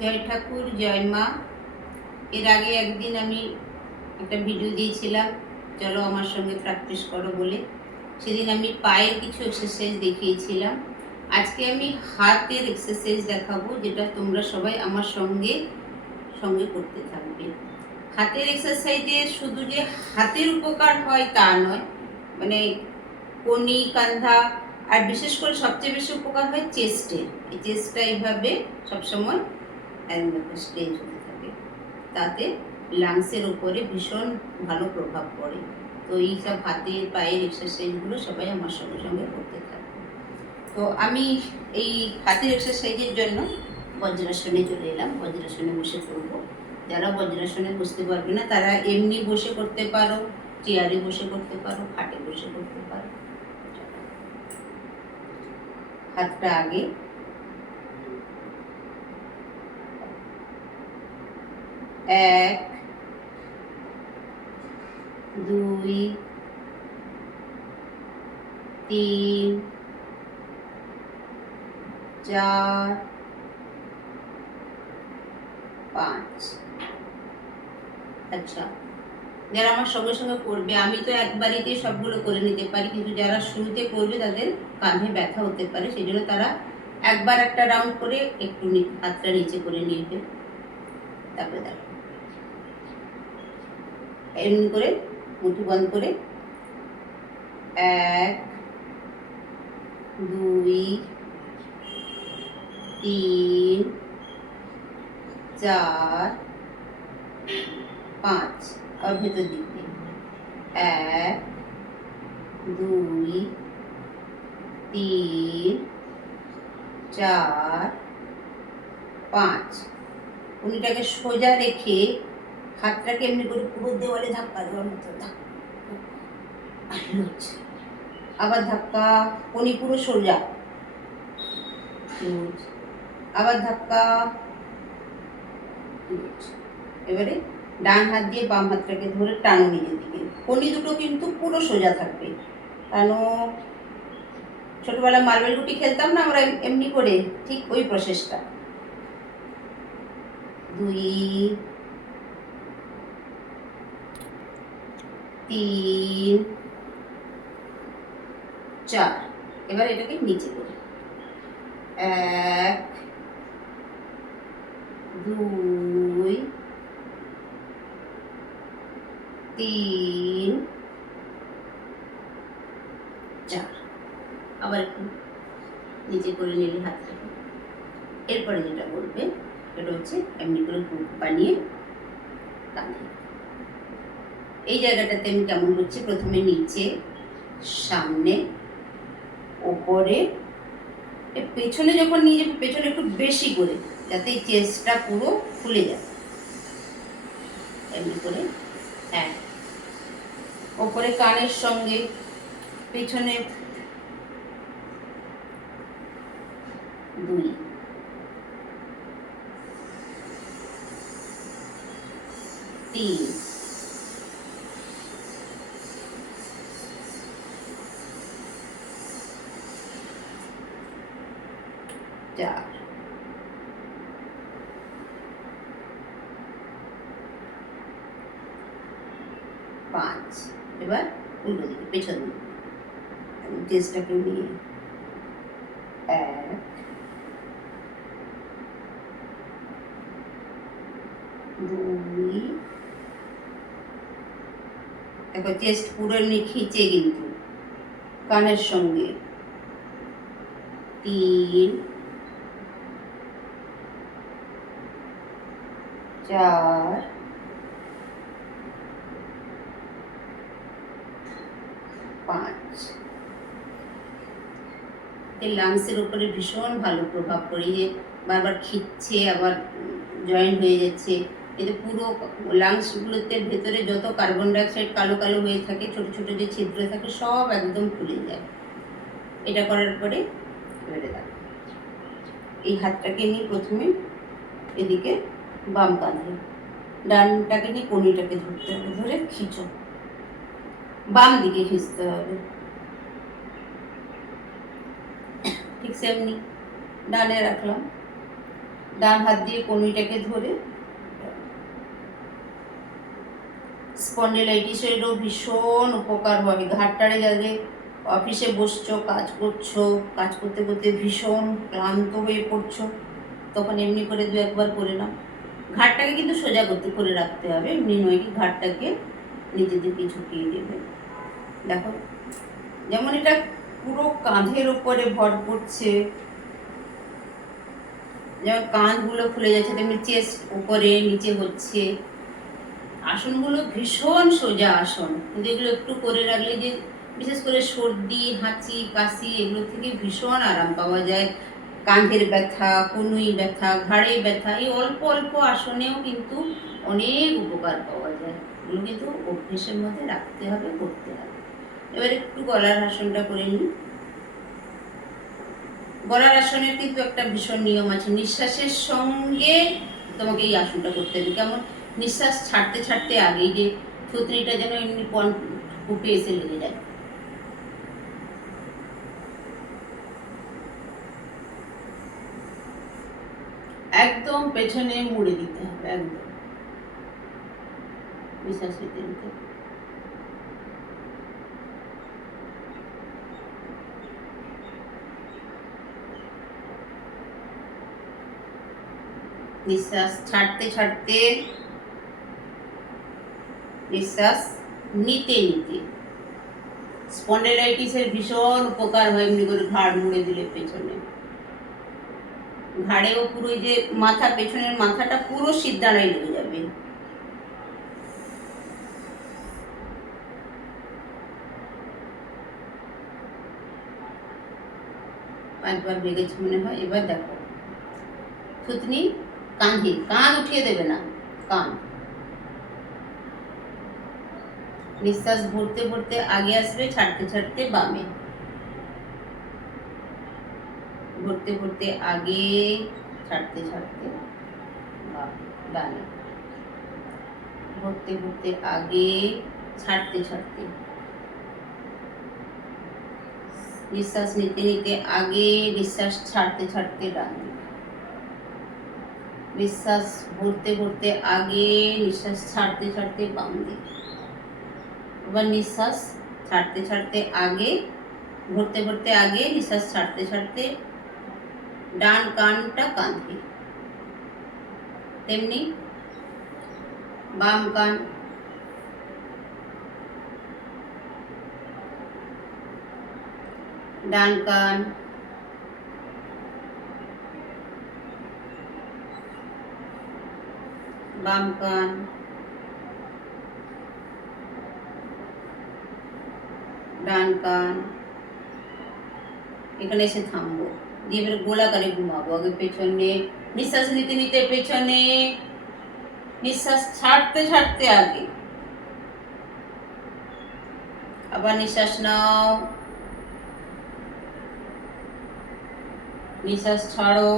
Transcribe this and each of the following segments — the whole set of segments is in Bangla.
জয় ঠাকুর, জয় মা। এর আগে একদিন আমি একটা ভিডিও দিয়েছিলাম, চলো আমার সঙ্গে প্র্যাকটিস করো বলে। সেদিন আমি পায়ের কিছু এক্সারসাইজ দেখিয়েছিলাম। আজকে আমি হাতের এক্সারসাইজ দেখাবো, যেটা তোমরা সবাই আমার সঙ্গে সঙ্গে করতে থাকবে। হাতের এক্সারসাইজে শুধু যে হাতের উপকার হয় তা নয়, মানে কোনি, কান্ধা, আর বিশেষ করে সবচেয়ে বেশি উপকার হয় চেস্টের। এই চেস্টটা এইভাবে সবসময় স্ট্রেচ হতে থাকে, তাতে লাংসের উপরে ভীষণ ভালো প্রভাব পড়ে। তো এই সব হাতের পায়ের এক্সারসাইজগুলো সবাই আমার সঙ্গে সঙ্গে করতে থাকে। তো আমি এই হাতের এক্সারসাইজের জন্য বজ্রাসনে চলে এলাম। বজ্রাসনে বসে করবো। যারা বজ্রাসনে বসতে পারবে না তারা এমনি বসে করতে পারো, চেয়ারে বসে করতে পারো, খাটে বসে করতে পারো। হাতটা আগে, 1 2 3 4 5। আচ্ছা, যারা আমার সঙ্গে সঙ্গে করবে, আমি তো একবারেতেই সবগুলো করে নিতে পারি, কিন্তু যারা শুরুতে করবে তাদের কাঁধে ব্যথা হতে পারে, সেই জন্য তারা একবার একটা রাউন্ড করে একটু হাতটা নিচে করে নিবে। তারপরে দেখো এমনি করে মুঠি বন্ধ করে 1 2 3 4 5। আর ভেতর দিকে 1 2 3 4 5। উনিটাকে সোজা রেখে হাতটাকে এমনি করে পুরো দেওয়ালে ধাক্কা দেওয়ার মতো আবার ধাক্কা, উনি পুরো সোজা, আবার ধাক্কা। এবারে ডান হাত দিয়ে বাম হাতটাকে ধরে টানো নিজের দিকে। কনি দুটো কিন্তু পুরো সোজা থাকবে, টানো। ছোটবেলায় মার্বেল গুটি খেলতাম না আমরা এমনি করে, ঠিক ওই প্রসেসটা। 2 3 4। এবার এটাকে নিচে করে 1 2 3 4। আবার একটু নিচে করে নিলে হাতটাকে। এরপরে যেটা করবে সেটা হচ্ছে এমনি করে হুক বানিয়ে টানবে। এই জায়গাটাতে আমি কেমন করছি, প্রথমে নিচে, সামনে, ওপরে, পেছনে যখন নিয়ে যাবে পেছনে একটু বেশি করে, যাতে এই চেস্টটা পুরো খুলে যায়। এমনি করে ওপরে কানের সঙ্গে, পেছনে 2 3 4 5। এবার উল্টো দিকে, পেছন দিকে চেস্টটাকে নিয়ে 1 2। দেখো চেস্ট পুরো এমনি খিচে, কিন্তু কানের সঙ্গে 3 4 5। এই লাংসের উপরে ভীষণ ভালো প্রভাব পড়ে, যে বারবার খিচ্ছে, আবার জয়েন্ট হয়ে যাচ্ছে। এতে পুরো লাংসগুলোতে ভেতরে যত কার্বন ডাইঅক্সাইড কালো কালো হয়ে থাকে, ছোট ছোট যে ছিদ্র থাকে, সব একদম খুলে যায়। এটা করার পরে এবারে দেখো এই হাতটাকে নিয়ে প্রথমে এদিকে বাম কাঁধে, ডানটাকে নিয়ে কনিটাকে ধরতে হবে, ধরে খিচো, বাম দিকে খিচতে হবে। ঠিক সেমনি ডানে রাখলাম, ডান হাত দিয়ে কনুইটাকে ধরে। স্পন্ডিলাইটিসেরও ভীষণ উপকার হবে। ঘাটটারে যাদের অফিসে বসছো, কাজ করছো, কাজ করতে করতে ভীষণ ক্লান্ত হয়ে পড়ছো, তখন এমনি করে দু একবার করে নাও। ঘাটটাকে কিন্তু সোজা করতে করে রাখতে হবে, এমনি নয় কি ঘাটটাকে নিজের দিকে ঝুঁকিয়ে দেবে। দেখো যেমন এটা পুরো কাঁধের ওপরে ভর করছে, যেমন কাঁধগুলো খুলে যাচ্ছে, তেমনি চেস্ট উপরে নিচে হচ্ছে। আসনগুলো ভীষণ সোজা আসন, কিন্তু এগুলো একটু করে রাখলে যে বিশেষ করে সর্দি, হাঁচি, কাশি এগুলো থেকে ভীষণ আরাম পাওয়া যায়। কাঁধের ব্যথা, কনুই ব্যথা, ঘাড়ে ব্যথা, এই অল্প অল্প আসনেও কিন্তু অনেক উপকার পাওয়া যায়। এগুলো কিন্তু অভ্যেসের মধ্যে রাখতে হবে, করতে হবে। এবার একটু গলার আসনটা করে নিই। গলার আসনের কিন্তু একটা ভীষণ নিয়ম আছে, নিঃশ্বাসের সঙ্গে তোমাকে এই আসনটা করতে হবে। কেমন? নিঃশ্বাস ছাড়তে ছাড়তে আগেই যে থুতনিটা যেন এমনি কূপে এসে লেগে যায়। একদম পেছনে মুড়ে দিতে হবে, একদম নিঃশ্বাস নিতে নিতে। নিঃশ্বাস ছাড়তে ছাড়তে, নিঃশ্বাস নিতে নিতে। স্পন্ডিলাইটিসের ভীষণ উপকার হয় এমনি করে ঘাড় মুড়ে দিলে পেছনে। ঘাড়েও পুরো যে মাথা, পেছনের মাথাটা পুরো সিদ্ধারায় লেগে যাবে। একবার লেগেছে মনে হয়। এবার দেখো থুতনি কাঁধে, কাঁধ উঠিয়ে দেবে না, কাঁধ। নিঃশ্বাস ভরতে ভরতে আগে আসবে, ছাড়তে ছাড়তে বামে। ভরতে ভরতে আগে, ছাড়তে ছাড়তে ডানে। ভরতে ভরতে আগে, ছাড়তে ছাড়তে। নিঃশ্বাস নিতে নিতে আগে, নিঃশ্বাস ছাড়তে ছাড়তে ডানে। নিঃশ্বাস ভরতে ভরতে আগে, নিঃশ্বাস ছাড়তে ছাড়তে বাম দিকে। এবার নিঃশ্বাস ছাড়তে ছাড়তে আগে, ভরতে ভরতে আগে, নিঃশ্বাস ছাড়তে ছাড়তে ডান কানটা কাঁধে। তেমনি বাম কান, ডান কান, বাম কান, ডান কান। এখানে এসে থামবো, দিয়ে এবারে গোলাকারে ঘুমাবো। আগে পেছনে নিঃশ্বাস নিতে নিতে পেছনে, নিঃশ্বাস ছাড়তে ছাড়তে আগে। আবার নিঃশ্বাস নাও, নিঃশ্বাস ছাড়ো,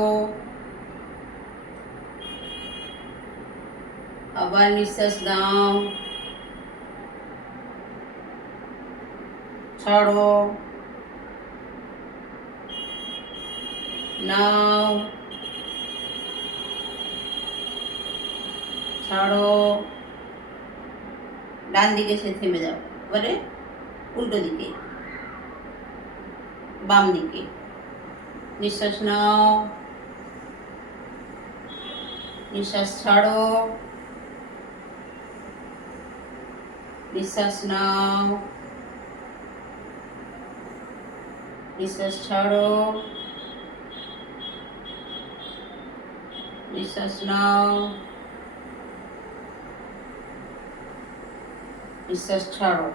আবার নিঃশ্বাস দাও, ছাড়ো, নাও, ছাড়ো। ডান দিকে সে থেমে যাও। এবারে উল্টো দিকে, বাম দিকে। নিঃশ্বাস নাও, নিঃশ্বাস ছাড়ো, নিঃশ্বাস নাও, নিঃশ্বাস ছাড়ো, নিঃশ্বাস নাও, নিঃশ্বাস ছাড়ো,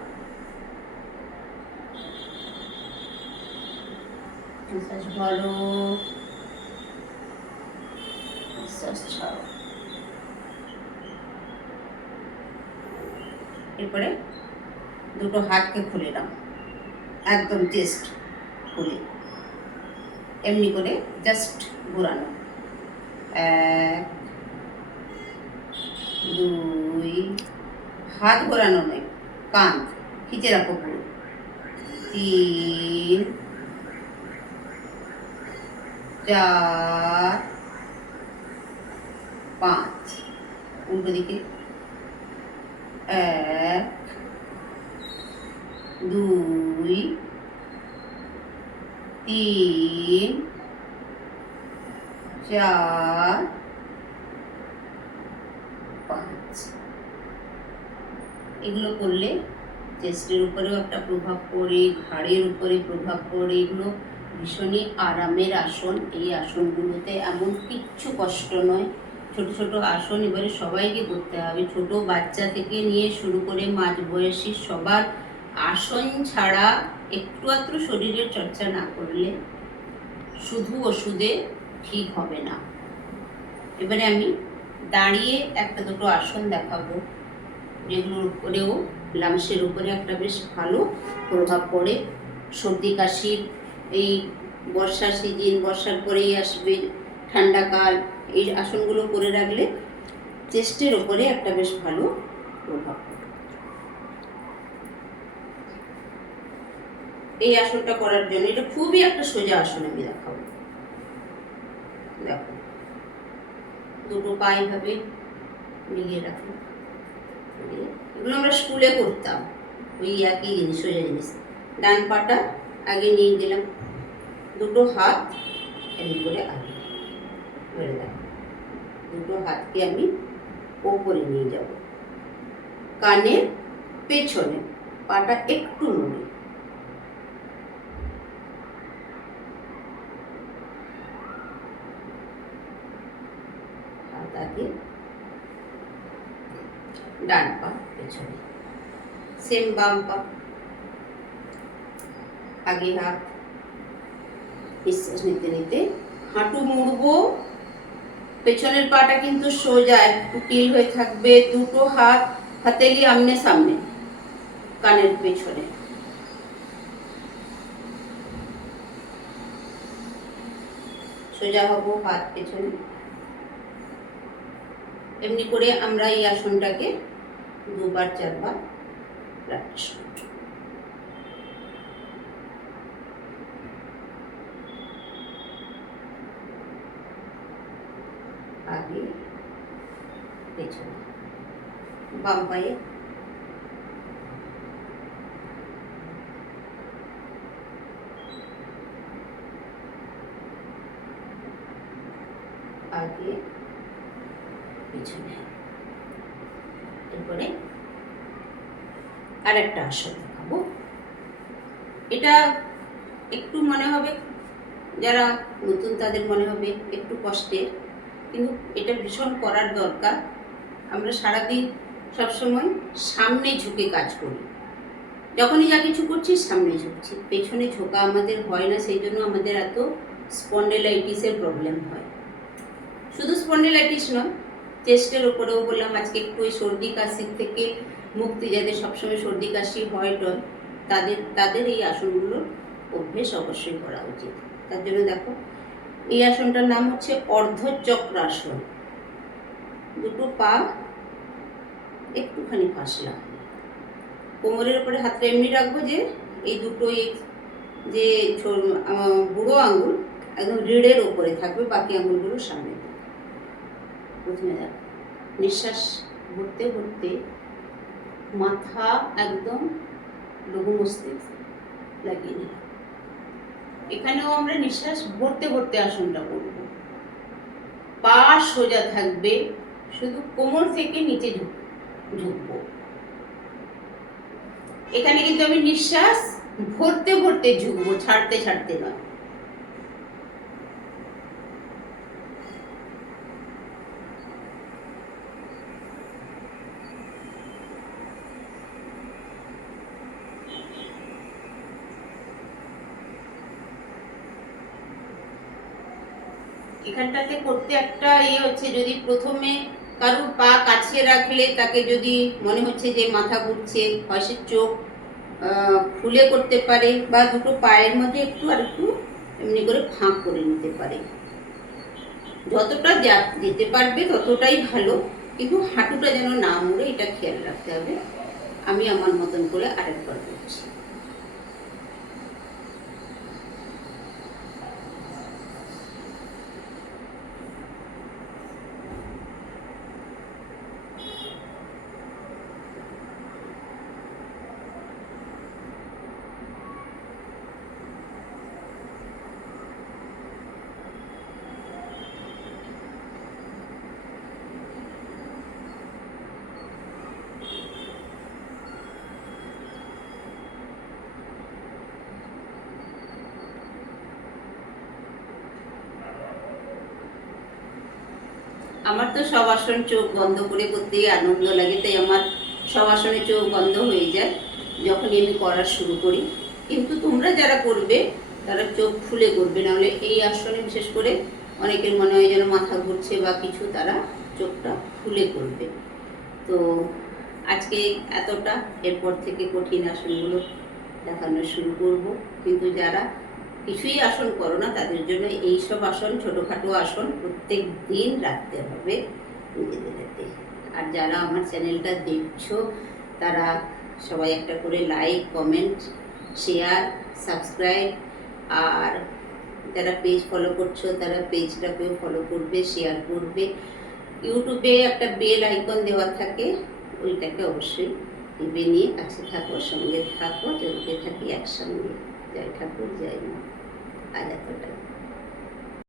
নিঃশ্বাস ভরো, নিঃশ্বাস ছাড়ো। এরপরে দুটো হাতকে খুলে নাও, একদম চেস্ট খুলে এমনি করে জাস্ট ঘোরানো। 1 2, হাত ঘোরানো নয়, কাঁধ খিচে রাখো পুরো। 3 4 উল্টো দিকে। 1 2 3 4 5। এগুলো করলে চেস্টের উপরেও একটা প্রভাব পড়ে, ঘাড়ের উপরে প্রভাব পড়ে। এগুলো ভীষণই আরামের আসন। এই আসনগুলোতে এমন কিচ্ছু কষ্ট নয়। ছোট ছোট আসন এবারে সবাইকে করতে হবে, ছোট বাচ্চা থেকে নিয়ে শুরু করে মাঝবয়সী সবার। আসন ছাড়া একটু আধটু শরীরের চর্চা না করলে শুধু ওষুধে ঠিক হবে না। এবারে আমি দাঁড়িয়ে একটা দুটো আসন দেখাবো, যেগুলোর উপরেও লাংসের উপরে একটা বেশ ভালো প্রভাব পড়ে। সর্দি কাশির এই বর্ষার সিজন, বর্ষার পরেই আসবে ঠান্ডাকাল, এই আসনগুলো করে রাখলে চেস্টের ওপরে একটা বেশ ভালো প্রভাব পড়ে। এই আসনটা করার জন্য এটা খুবই একটা সোজা আসন আমি দেখাবো। দেখো, দুটো পা এইভাবে মিলিয়ে রাখো। এগুলো আমরা স্কুলে করতাম, ওই একই জিনিস, সোজা জিনিস। ডান পাটা আগে নিয়ে গেলাম, দুটো হাত এমনি করে আগে ধরে দেখো, দুটো হাতকে আমি ওপরে নিয়ে যাব, কানের পেছনে পাটা একটু নড়ে, হাত আগে, ডান পা পেছনে, সেম বাম পা আগে, হাত নিঃশ্বাস নিতে নিতে হাঁটু মুড়বো। পেছনের পাটা কিন্তু সোজা একটু টিল হয়ে থাকবে, দুটো হাত হাতেলি আমনে সামনে, কানের পেছনে। সোজা হব, হাত পেছনে। এমনি করে আমরা এই আসনটাকে 2-4 বার প্র্যাকটিস করব। আগে পেছনে, বাম পায়ে আগে পিছনে। এরপরে আর একটা আসন দেখাবো। এটা একটু মনে হবে, যারা নতুন তাদের মনে হবে একটু কষ্টের, কিন্তু এটা ভীষণ করার দরকার। আমরা সারাদিন সবসময় সামনে ঝুঁকে কাজ করি, যখনই যা কিছু করছি সামনে ঝুঁকছি, পেছনে ঝোঁকা আমাদের হয় না। সেই জন্য আমাদের এত স্পন্ডেলাইটিসের প্রবলেম হয়। শুধু স্পন্ডেলাইটিস নয়, চেস্টের ওপরেও বললাম আজকে একটু ওই সর্দি কাশির থেকে মুক্তি, যাদের সবসময় সর্দি কাশি হয় টয়, তাদের এই আসনগুলোর অভ্যেস অবশ্যই করা উচিত। তার জন্য দেখো, এই আসনটার নাম হচ্ছে অর্ধচক্রাসন। দুটো পা একটুখানি ফাঁসলা, কোমরের উপরে হাতটা এমনি রাখবো যে এই দুটো যে বুড়ো আঙুল একদম রিড়ের ওপরে থাকবে, বাকি আঙুলগুলো সামনে। প্রথমে দেখো, নিঃশ্বাস ভরতে ভরতে মাথা একদম লঘু মস্তিষ্ক লাগিয়ে নিলাম। এখানেও আমরা নিঃশ্বাস ভরতে ভরতে আসনটা করব। পা সোজা থাকবে, শুধু কোমর থেকে নিচে ঝুঁকবো। এখানে কিন্তু আমি নিঃশ্বাস ভরতে ভরতে ঝুঁকবো, ছাড়তে ছাড়তে নয়। এখানটাতে করতে একটা হচ্ছে, যদি প্রথমে কারুর পা কাছিয়ে রাখলে তাকে যদি মনে হচ্ছে যে মাথা ঘুরছে, হয় সে চোখ খুলে করতে পারে, বা দুটো পায়ের মধ্যে একটু আর একটু এমনি করে ফাঁক করে নিতে পারে। যতটা যেতে পারবে ততটাই ভালো, কিন্তু হাঁটুটা যেন না মুড়ে, এটা খেয়াল রাখতে হবে। আমি আমার মতন করে আরেকবার করছি। আমার তো সব আসন চোখ বন্ধ করে করতেই আনন্দ লাগে, তাই আমার সব আসনে চোখ বন্ধ হয়ে যায় যখনই আমি করা শুরু করি। কিন্তু তোমরা যারা করবে তারা চোখ খুলে করবে, নাহলে এই আসনে বিশেষ করে অনেকের মনে হয় যেন মাথা ঘুরছে বা কিছু, তারা চোখটা খুলে করবে। তো আজকে এতটা, এরপর থেকে কঠিন আসনগুলো দেখানো শুরু করব। কিন্তু যারা কিছুই আসন করো না তাদের জন্য এইসব আসন, ছোটোখাটো আসন প্রত্যেক দিন রাখতে হবে নিজেদের হাতে। আর যারা আমার চ্যানেলটা দেখছো তারা সবাই একটা করে লাইক, কমেন্ট, শেয়ার, সাবস্ক্রাইব, আর যারা পেজ ফলো করছো তারা পেজটাকেও ফলো করবে, শেয়ার করবে। ইউটিউবে একটা বেল আইকন দেওয়া থাকে, ওইটাকে অবশ্যই টিপে নিয়ে কাছে থাকো, সঙ্গে থাকো, চলতে থাকি একসঙ্গে। জয় ঠাকুর, জয় মা। আজ এতটা।